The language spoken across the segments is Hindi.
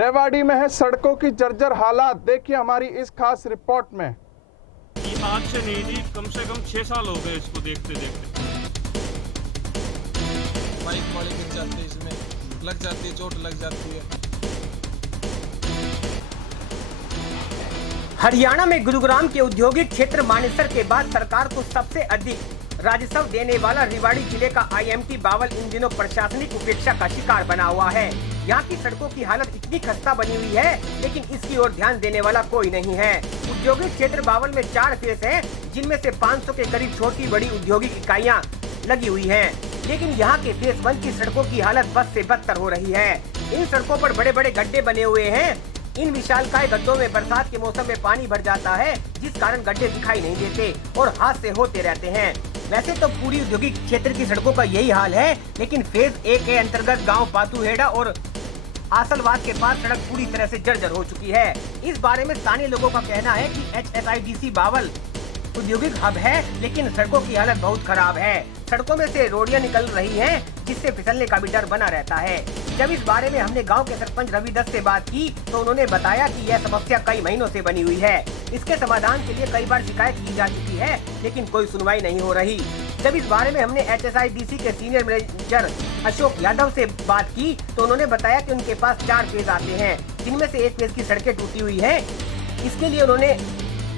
रेवाड़ी में है सड़कों की जर्जर हालात। देखिए हमारी इस खास रिपोर्ट में। आज से नहीं जी, कम से कम 6 साल हो गए इसको देखते देखते। बाइक वाले गिर जाते हैं, इसमें लग जाती है, चोट लग जाती है। हरियाणा में गुरुग्राम के औद्योगिक क्षेत्र मानेसर के बाद सरकार को सबसे अधिक राजस्व देने वाला रेवाड़ी जिले का आईएमटी बावल इन दिनों प्रशासनिक उपेक्षा का शिकार बना हुआ है। यहाँ की सड़कों की हालत इतनी खस्ता बनी हुई है, लेकिन इसकी ओर ध्यान देने वाला कोई नहीं है। औद्योगिक क्षेत्र बावल में 4 फेस हैं, जिनमें से 500 के करीब छोटी बड़ी औद्योगिक इकाइयाँ लगी हुई हैं। लेकिन यहाँ के फेस 1 की सड़कों की हालत बद से बदतर हो रही है। इन सड़कों पर बड़े बड़े गड्ढे बने हुए हैं। इन विशालकाय गड्ढों में बरसात के मौसम में पानी भर जाता है, जिस कारण गड्ढे दिखाई नहीं देते और हादसे होते रहते हैं। वैसे तो पूरी औद्योगिक क्षेत्र की सड़कों का यही हाल है, लेकिन फेज 1 के अंतर्गत गांव पातूहेड़ा और आसलवाद के पास सड़क पूरी तरह से जर्जर हो चुकी है। इस बारे में स्थानीय लोगों का कहना है कि HSIDC बावल औद्योगिक हब है, लेकिन सड़कों की हालत बहुत खराब है। सड़कों में से रोडियां निकल रही हैं, जिससे फिसलने का भी डर बना रहता है। जब इस बारे में हमने गांव के सरपंच रवि दत्त से बात की, तो उन्होंने बताया कि यह समस्या कई महीनों से बनी हुई है। इसके समाधान के लिए कई बार शिकायत की जा चुकी है, लेकिन कोई सुनवाई नहीं हो रही। जब इस बारे में हमने HSIDC के सीनियर मैनेजर अशोक यादव से बात की, तो उन्होंने बताया कि उनके पास 4 फेज आते हैं, जिनमें से 1 फेज की सड़कें टूटी हुई है। इसके लिए उन्होंने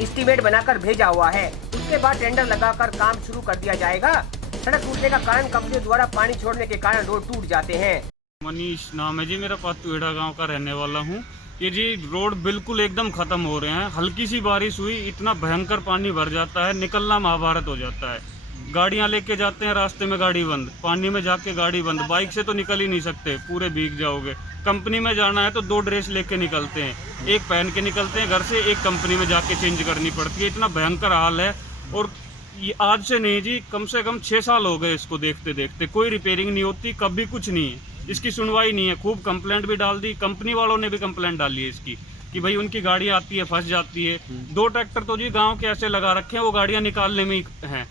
एस्टीमेट बनाकर भेजा हुआ है। उसके बाद टेंडर लगाकर काम शुरू कर दिया जाएगा। सड़क टूटने का कारण कंपनियों द्वारा पानी छोड़ने के कारण रोड टूट जाते हैं। मनीष नाम है जी मेरा, पातूहेड़ा गांव का रहने वाला हूं। ये जी रोड बिल्कुल एकदम खत्म हो रहे हैं। हल्की सी बारिश हुई, इतना भयंकर पानी भर जाता है, निकलना महाभारत हो जाता है। गाड़ियां लेके जाते हैं, रास्ते में गाड़ी बंद, पानी में जाके गाड़ी बंद। बाइक से तो निकल ही नहीं सकते, पूरे भीग जाओगे। कंपनी में जाना है तो 2 ड्रेस लेके निकलते हैं, एक पहन के निकलते हैं घर से, एक कंपनी में जाके चेंज करनी पड़ती है। इतना भयंकर हाल है। और ये आज से नहीं जी, कम से कम 6 साल हो गए इसको देखते देखते। कोई रिपेयरिंग नहीं होती, कभी कुछ नहीं है, इसकी सुनवाई नहीं है। खूब कंप्लेंट भी डाल डी, कंपनी वालों ने भी कंप्लेंट डाली है इसकी कि भाई उनकी गाड़ी आती है, फंस जाती है। 2 ट्रैक्टर तो जी गांव के ऐसे लगा रखे हैं, वो गाड़ियां निकालने में ही हैं।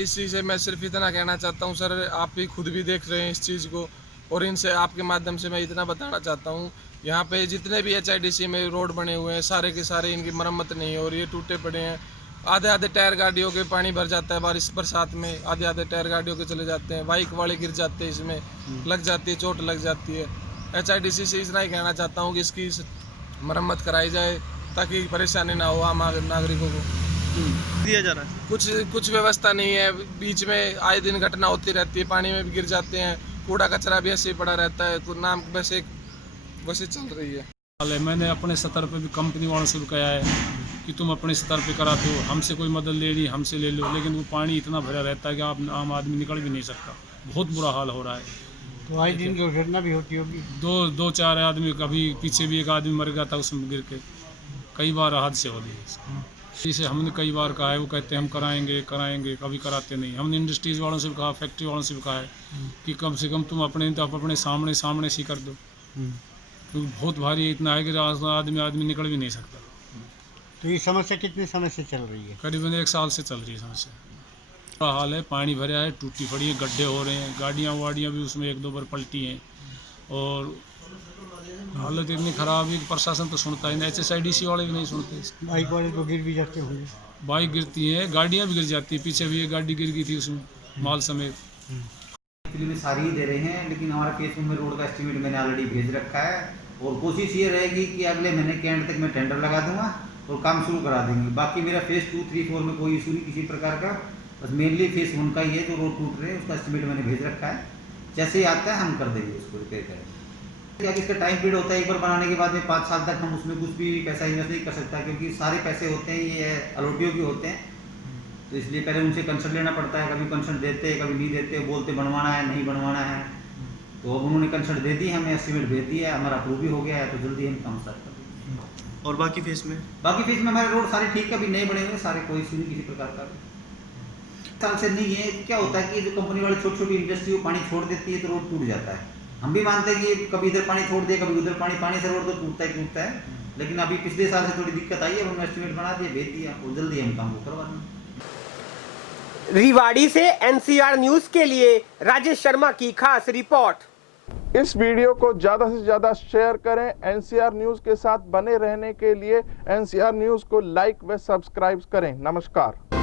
इसी से मैं सिर्फ इतना कहना चाहता हूँ सर, आप भी खुद भी देख रहे हैं इस चीज़ को, और इनसे आपके माध्यम से मैं इतना बताना चाहता हूँ, यहाँ पे जितने भी HIDC में रोड बने हुए हैं, सारे के सारे इनकी मरम्मत नहीं हो रही है, टूटे पड़े हैं। आधे टायर गाड़ियों के पानी भर जाता है बारिश बरसात में, आधे टायर गाड़ियों के चले जाते हैं, बाइक वाले गिर जाते हैं, इसमें लग जाती है, चोट लग जाती है। HIDC से इतना ही कहना चाहता हूँ कि इसकी मरम्मत कराई जाए, ताकि परेशानी ना हो आम नागरिकों को। दिया जा रहा है कुछ व्यवस्था नहीं है, बीच में आए दिन घटना होती रहती है, पानी में भी गिर जाते हैं, कूड़ा कचरा भी ऐसे ही पड़ा रहता है, तो नाम वैसे चल रही है। मैंने अपने स्तर पे भी कंपनी वालों से भी कहा है कि तुम अपने स्तर पे कराते हो, हमसे कोई मदद लेनी हमसे ले लो, लेकिन वो पानी इतना भरा रहता है कि आप आम आदमी निकल भी नहीं सकता। बहुत बुरा हाल हो रहा है। तो आए दिन दुर्घटना भी होती होगी। 2-4 आदमी, कभी पीछे भी एक आदमी मर गया था उसमें गिर के, कई बार हादसे हो गए। इसे हमने कई बार कहा है, वो कहते हैं हम कराएंगे, कभी कराते नहीं। हमने इंडस्ट्रीज वालों से भी कहा, फैक्ट्री वालों से भी कहा है कि कम से कम तुम अपने सामने सी कर दो, क्योंकि बहुत भारी इतना है कि आदमी निकल भी नहीं सकता। तो ये समस्या कितने समय से चल रही है? करीबन 1 साल से चल रही है समस्या। बुरा हाल है, पानी भरा है, टूटी पड़ी है, गड्ढे हो रहे हैं, गाड़ियाँ भी उसमें 1-2 बार पलटी हैं, और हालत इतनी ख़राब है कि प्रशासन तो सुनता ही नहीं, HSIDC वाले भी नहीं सुनते। बाइक वाले तो गिर भी जाते होंगे। बाइक गिरती है, गाड़ियाँ भी गिर जाती है। पीछे भी एक गाड़ी गिर गई थी उसमें माल समेत। एक्चुअली में सारी ही दे रहे हैं, लेकिन हमारा फेज 1 में रोड का एस्टीमेट मैंने ऑलरेडी भेज रखा है, और कोशिश ये रहेगी कि अगले महीने के एंड तक मैं टेंडर लगा दूंगा और काम शुरू करा देंगे। बाकी मेरा फेज 2, 3, 4 में कोई इशू नहीं किसी प्रकार का, बस मेनली फेज 1 का ही है जो रोड टूट रहे हैं, उसका एस्टीमेट मैंने भेज रखा है। जैसे ही आता है हम कर देंगे, उसको रिपेयर करेंगे। इसका टाइम पीरियड होता है, एक बार बनाने के बाद में 5 साल तक हम उसमें कुछ भी पैसा इन्वेस्ट नहीं कर सकता, क्योंकि सारे पैसे होते हैं ये अलॉटियों के होते हैं, तो इसलिए पहले उनसे कंसल्ट लेना पड़ता है। कभी कंसल्ट देते हैं, कभी नहीं देते, बोलते बनवाना है, नहीं बनवाना है। तो अब उन्होंने कंसल्ट दे दी, हमें एस्टीमेट भेज दिया है, हमारा अप्रूव भी हो गया है, तो जल्दी हम काम स्टार्ट कर देंगे। और बाकी फेज में हमारे रोड सारे ठीक, कभी नहीं बने हुए सारे, कोई इशू नहीं किसी प्रकार का। साल से नहीं है, क्या होता है कि जो कंपनी वाली छोटी इंडस्ट्री वो पानी छोड़ देती है, तो रोड टूट जाता है। हम भी मानते हैं कि कभी इधर पानी छोड़ दिया, कभी उधर पानी से रोड तो टूटता है। लेकिन अभी पिछले साल से थोड़ी दिक्कत आई है, हमने एस्टीमेट बना दिया, भेज दिया, और जल्दी हम काम को करवा देंगे। रेवाड़ी से NCR न्यूज के लिए राजेश शर्मा की खास रिपोर्ट। इस वीडियो को ज़्यादा से ज़्यादा शेयर करें। एनसीआर न्यूज़ के साथ बने रहने के लिए एनसीआर न्यूज़ को लाइक व सब्सक्राइब करें। नमस्कार।